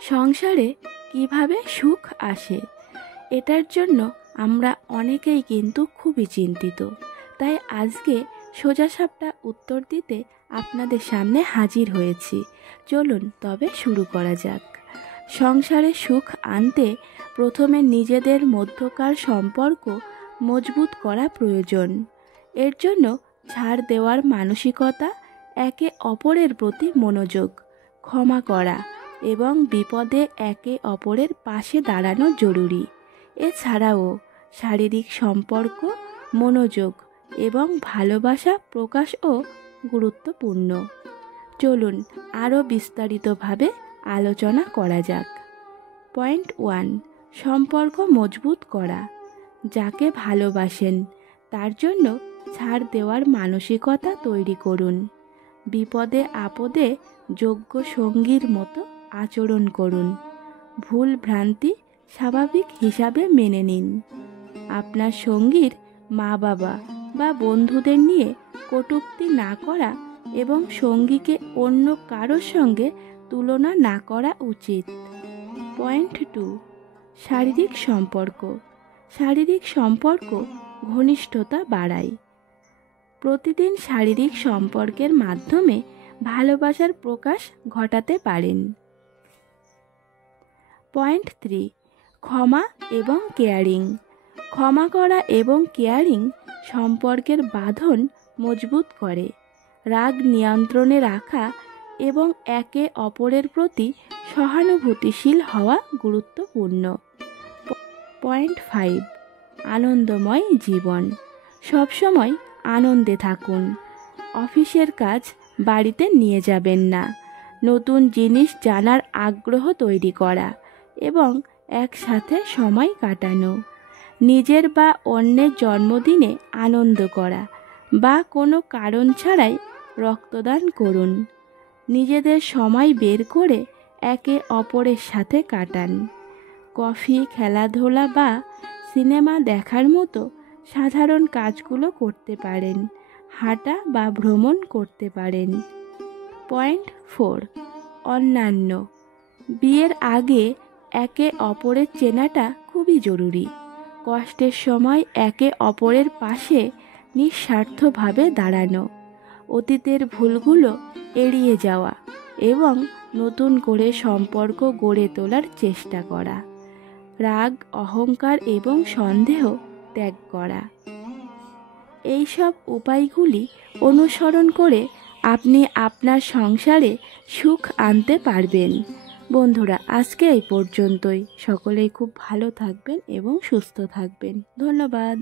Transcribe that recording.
সংসারে কিভাবে সুখ আসে, এটার জন্য আমরা অনেকেই কিন্তু খুবই চিন্তিত। তাই আজকে সোজাসাপটা উত্তর দিতে আপনাদের সামনে হাজির হয়েছি। চলুন তবে শুরু করা যাক। সংসারে সুখ আনতে প্রথমে নিজেদের মধ্যকার সম্পর্ক মজবুত করা প্রয়োজন। এর জন্য ছাড় দেওয়ার মানসিকতা, একে অপরের প্রতি মনোযোগ, ক্ষমা করা এবং বিপদে একে অপরের পাশে দাঁড়ানো জরুরি। এছাড়াও শারীরিক সম্পর্ক, মনোযোগ এবং ভালোবাসা প্রকাশও গুরুত্বপূর্ণ। চলুন আরও বিস্তারিতভাবে আলোচনা করা যাক। পয়েন্ট 1, সম্পর্ক মজবুত করা। যাকে ভালোবাসেন তার জন্য ছাড় দেওয়ার মানসিকতা তৈরি করুন। বিপদে আপদে যোগ্য সঙ্গীর মতো আচরণ করুন। ভুল ভ্রান্তি স্বাভাবিক হিসাবে মেনে নিন। আপনার সঙ্গীর মা বাবা বা বন্ধুদের নিয়ে কটূক্তি না করা এবং সঙ্গীকে অন্য কারোর সঙ্গে তুলনা না করা উচিত। পয়েন্ট 2, শারীরিক সম্পর্ক। শারীরিক সম্পর্ক ঘনিষ্ঠতা বাড়ায়। প্রতিদিন শারীরিক সম্পর্কের মাধ্যমে ভালোবাসার প্রকাশ ঘটাতে পারেন। পয়েন্ট 3, ক্ষমা এবং কেয়ারিং। ক্ষমা করা এবং কেয়ারিং সম্পর্কের বাঁধন মজবুত করে। রাগ নিয়ন্ত্রণে রাখা এবং একে অপরের প্রতি সহানুভূতিশীল হওয়া গুরুত্বপূর্ণ। পয়েন্ট 5, আনন্দময় জীবন। সবসময় আনন্দে থাকুন। অফিসের কাজ বাড়িতে নিয়ে যাবেন না। নতুন জিনিস জানার আগ্রহ তৈরি করা এবং একসাথে সময় কাটানো। নিজের বা অন্যের জন্মদিনে আনন্দ করা বা কোনো কারণ ছাড়াই রক্তদান করুন। নিজেদের সময় বের করে একে অপরের সাথে কাটান। কফি, খেলাধুলা বা সিনেমা দেখার মতো সাধারণ কাজগুলো করতে পারেন। হাঁটা বা ভ্রমণ করতে পারেন। পয়েন্ট 4, অন্যান্য। বিয়ের আগে একে অপরের চেনাটা খুবই জরুরি। কষ্টের সময় একে অপরের পাশে নিঃস্বার্থভাবে দাঁড়ানো। অতীতের ভুলগুলো এড়িয়ে যাওয়া এবং নতুন করে সম্পর্ক গড়ে তোলার চেষ্টা করা। রাগ, অহংকার এবং সন্দেহ ত্যাগ করা। এইসব উপায়গুলি অনুসরণ করে আপনি আপনার সংসারে সুখ আনতে পারবেন। বন্ধুরা, আজকে এই পর্যন্তই। সকলেই খুব ভালো থাকবেন এবং সুস্থ থাকবেন। ধন্যবাদ।